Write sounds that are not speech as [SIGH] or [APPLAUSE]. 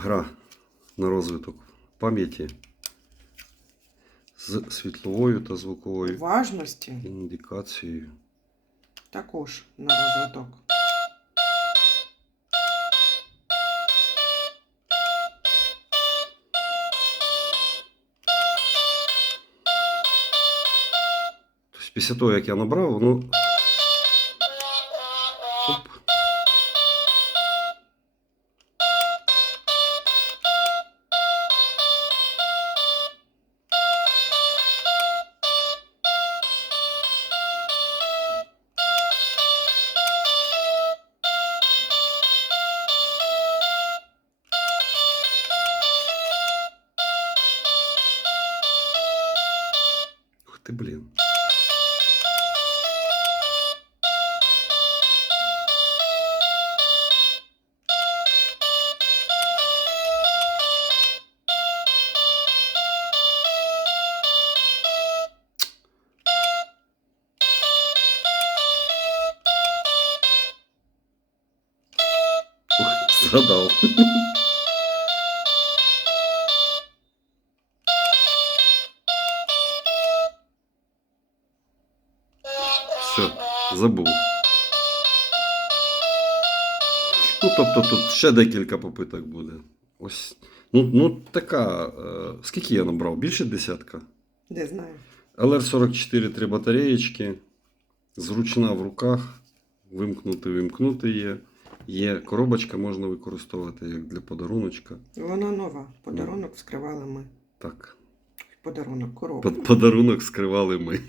Гра на розвиток пам'яті з світловою та звуковою Уважності індикацією. також на розвиток. Тобто після того, як я набрав, воно. Оп. Ти, блін. Ух, Все, забув. Ну, тобто тут ще декілька попиток буде. Ось. Ну, ну така. Е, скільки я набрав? Більше десятка. Не знаю. LR44 три батареєчки. Зручна в руках. Вимкнути, вимкнути є. Є коробочка, можна використовувати як для подаруночка. Вона нова. Подарунок вскривали ми. Так. Подарунок коробку. Под- Подарунок скривали ми. [LAUGHS]